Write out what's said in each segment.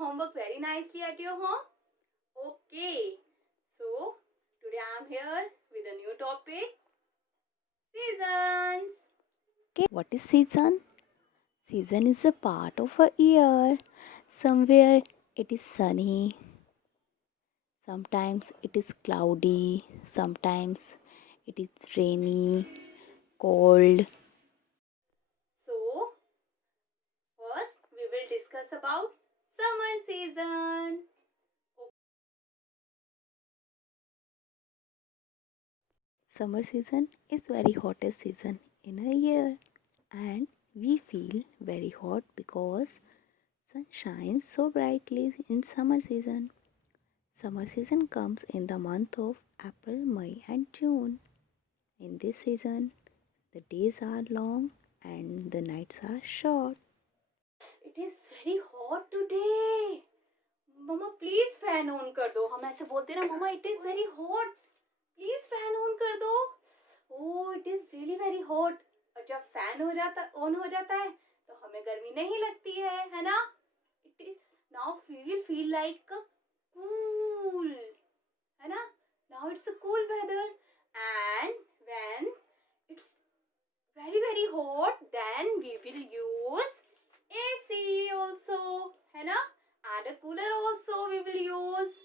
homework very nicely at your home? Okay. So, today I am here with a new topic, seasons. Okay, what is season? Season is a part of a year. Somewhere it is sunny, sometimes it is cloudy, sometimes it is rainy, cold. So, first we will discuss about summer season. Summer season is very hottest season in a year, and we feel very hot because sun shines so brightly in summer season. Summer season comes in the month of April, May and June. In this season, the days are long and the nights are short. It is very hot today. मम्मा please fan on कर दो. हम ऐसे बोलते ना, मम्मा it is very hot, please fan on कर दो. Oh it is really very hot. और जब फैन ऑन हो जाता है तो हमें गर्मी नहीं लगती है ना. It is now we will feel like cool, है ना. Now it's a cool weather. And when it's very hot, then we will use AC also, है ना. And a cooler also we will use.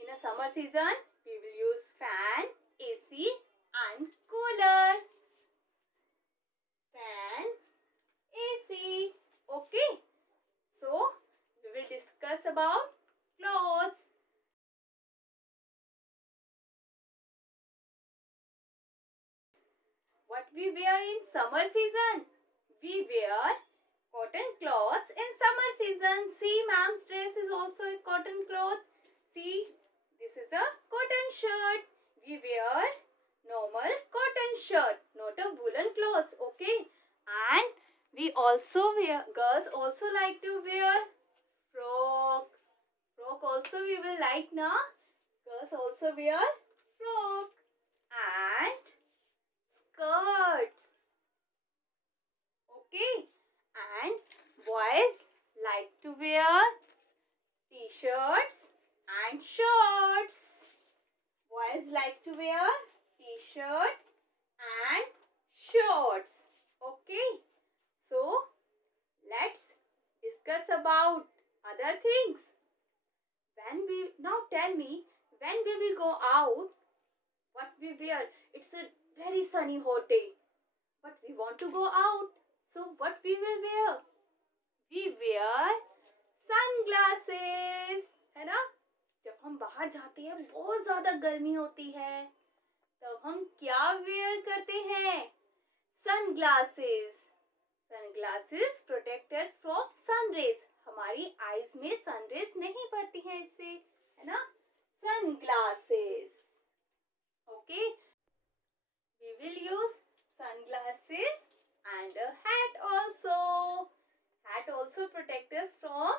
In a summer season we will use fan, AC and cooler. Fan, AC. Okay, so we will discuss about clothes. What we wear in summer season? We wear cotton clothes in summer season. See, ma'am's dress is also a cotton cloth. See, this is a cotton shirt. We wear normal cotton shirt, not a woolen clothes. Okay, and we also wear. Girls also like to wear frock. Frock also we will like, na. Girls also wear frock and skirts. Okay, and boys like to wear t-shirts and shorts. Boys like to wear t-shirt and shorts. Okay, so let's discuss about other things. Now tell me, when we will go out, what we wear? It's a very sunny hot day, but we want to go out. So what we will wear? We wear sunglasses, है ना. जब हम बाहर जाते हैं, बहुत ज्यादा गर्मी होती है, तब हम क्या वेयर करते हैं? Sunglasses. Sunglasses protect us from sun rays. हमारी आईज में सन रेज नहीं पड़ती हैं इससे, है ना. Sunglasses. Okay, we will use sunglasses and a hat also. Hat also protect us from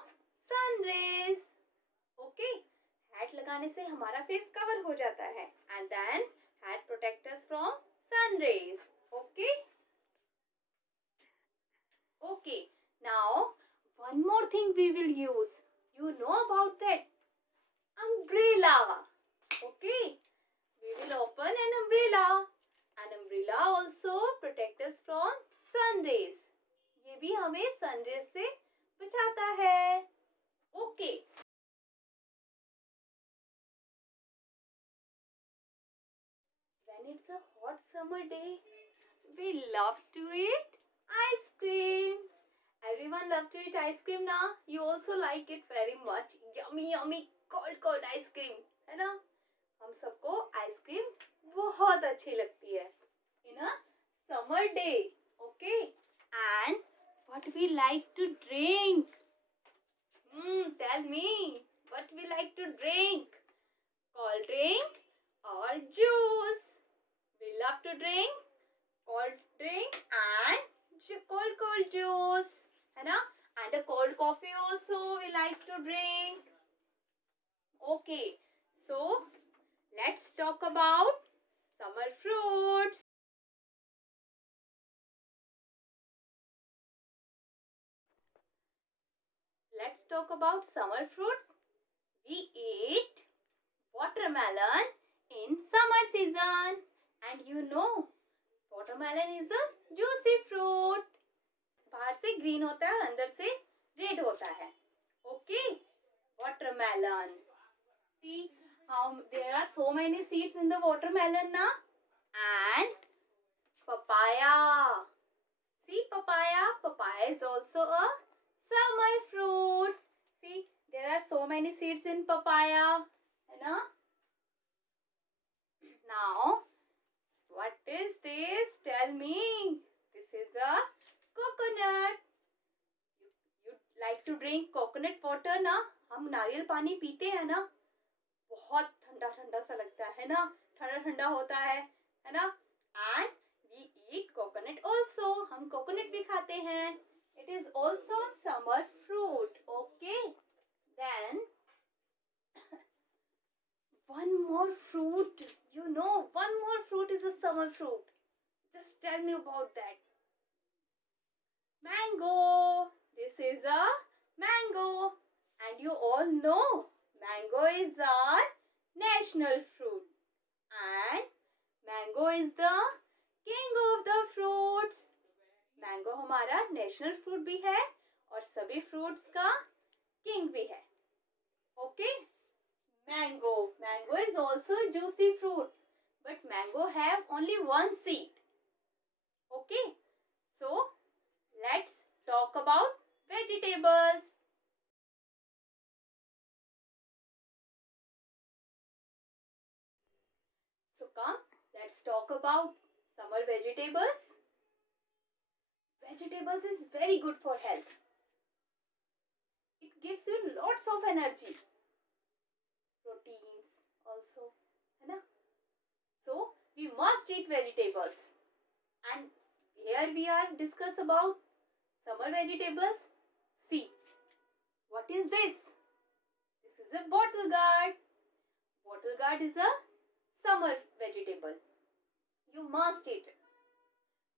sun rays. Okay, hat लगाने से हमारा फेस कवर हो जाता है, and then hat protect us from sun rays. Okay. Okay, now one more thing we will use. You know about that? Umbrella. Okay, we will open an umbrella. An umbrella also protect us from sun rays. ये भी हमें sun rays से बचाता है. Okay. When it's a hot summer day, we love to eat ice cream. Everyone love to eat ice cream now. You also like it very much. Yummy yummy cold ice cream, है ना. हम सबको ice cream बहुत अच्छी लगती है in a summer day. Okay, and what we like to drink? Tell me, what we like to drink? Cold drink or juice? We love to drink cold drink and cold juice, है ना. And a cold coffee also we like to drink. Okay, so let's talk about summer fruits. let's talk about summer fruits. We eat watermelon in summer season. And you know, watermelon is a juicy fruit. बाहर से green होता है और अंदर से red होता है. Okay, watermelon. See how there are so many seeds in the watermelon now. And papaya. See papaya. Papaya is also a summer fruit. See, there are so many seeds in papaya. Now, what is this? Tell me. This is a coconut. You like to drink coconut water ना? हम नारियल पानी पीते हैं ना? बहुत ठंडा ठंडा सा लगता है ना? ठंडा ठंडा होता है ना? And we eat coconut also. हम coconut भी खाते हैं. It is also summer fruit. Okay. Then one more fruit. You know, one more fruit is a summer fruit. Just tell me about that. Mango. This is a mango. And you all know, mango is our national fruit. And mango is the king of the fruits. Mango हमारा national fruit भी है और सभी fruits का king भी है. Okay, mango. Mango is also juicy fruit, but mango have only one seed. Okay, so let's talk about vegetables. So come, let's talk about summer vegetables. Vegetables is very good for health. It gives you lots of energy. Proteins also, है ना? So we must eat vegetables. And here we are discuss about summer vegetables. See, what is this? This is a bottle gourd. Bottle gourd is a summer vegetable. You must eat it.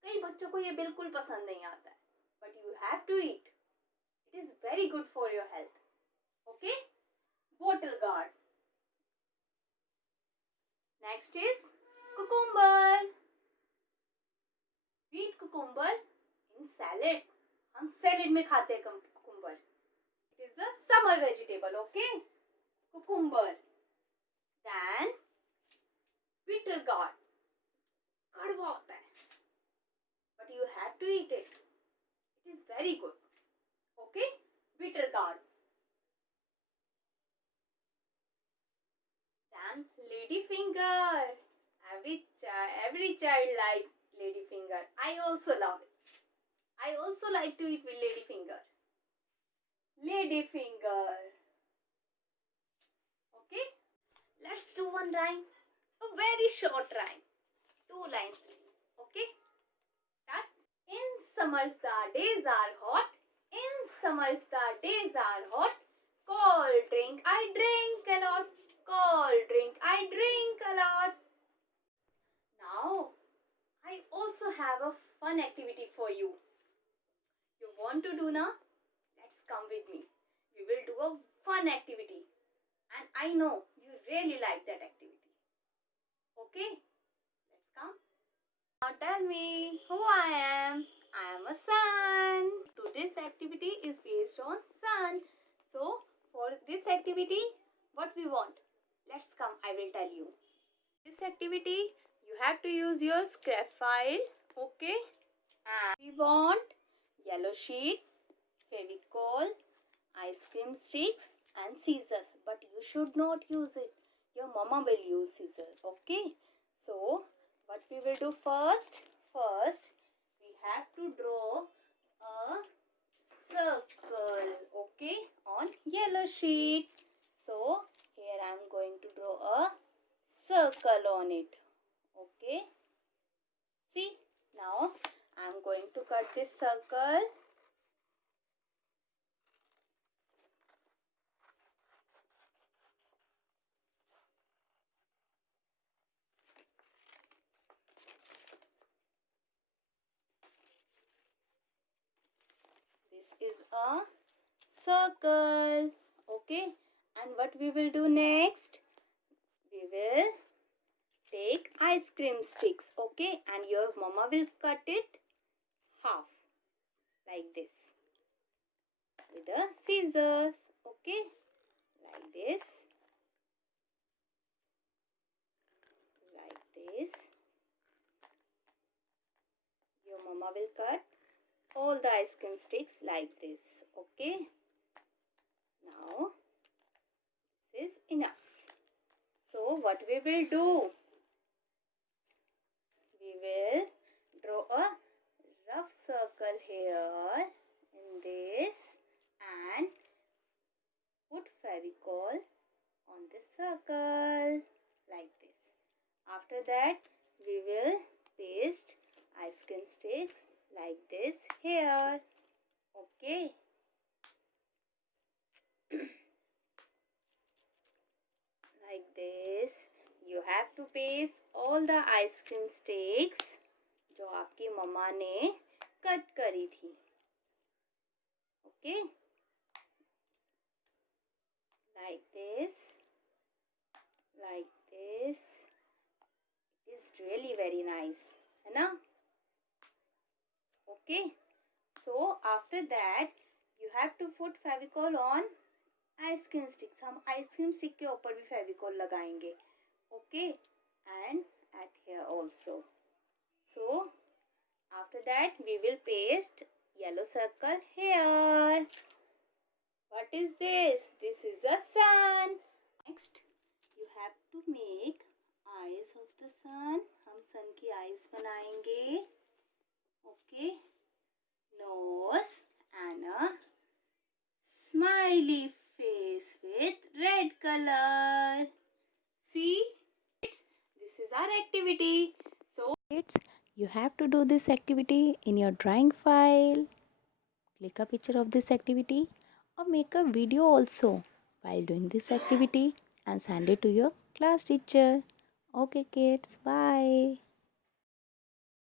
कई बच्चों को ये बिल्कुल पसंद नहीं आता है, but you have to eat. It is very good for your health. Okay? Bottle gourd. Next is cucumber. We eat cucumber in salad. हम सैलेड में खाते हैं cucumber. It is a summer vegetable. Okay? Cucumber. Then bitter gourd. कड़वा होता है. But you have to eat it. It is very good. Okay? Bitter gourd. Then lady finger. Every child likes lady finger. I also love it. I also like to eat with lady finger. Lady finger. Okay? Let's do one rhyme. A very short rhyme. 2 lines. Okay? Start. In summers the days are hot. In summers the days are hot. Cold drink I drink a lot. Cold drink I drink a lot. Now, I also have a fun activity for you. You want to do now? Let's come with me. We will do a fun activity. And I know you really like that activity. Okay? Let's come. Now tell me who I am. I am a sun. Today's activity is based on sun. So, for this activity, what we want? Let's come, I will tell you. This activity, you have to use your scrap file. Okay? And we want yellow sheet, Fevicol, ice cream sticks and scissors. But you should not use it. Your mama will use scissors. Okay? So, what we will do first? First, we have to draw a circle. Okay? On yellow sheet. So, here I am going to draw a circle on it. Okay? See? Now, I am going to cut this circle. This is a circle. Okay, and what we will do next? We will take ice cream sticks. Okay, and your mama will cut it half like this with the scissors. Okay, like this, like this. Your mama will cut all the ice cream sticks like this. Okay, now this is enough. So what we will do? We will draw a rough circle here in this and put Fevicol on this circle like this. After that, we will paste ice cream sticks like this here. Okay. Like this. You have to paste all the ice cream sticks जो आपकी मम्मा ने cut करी थी. Okay. Like this. Like this. It is really very nice. है ना? Okay. So after that you have to put Fevicol on ice cream sticks. हम ice cream stick के ऊपर भी Fevicol लगाएंगे. Okay. And at here also. So after that we will paste yellow circle here. What is this? This is a sun. Next you have to make eyes of the sun. हम sun की eyes बनाएंगे. Okay. Nose and a smiley face with red color. See? This is our activity. So Kids, you have to do this activity in your drawing file. Click a picture of this activity or make a video also while doing this activity and send it to your class teacher. Okay kids, bye.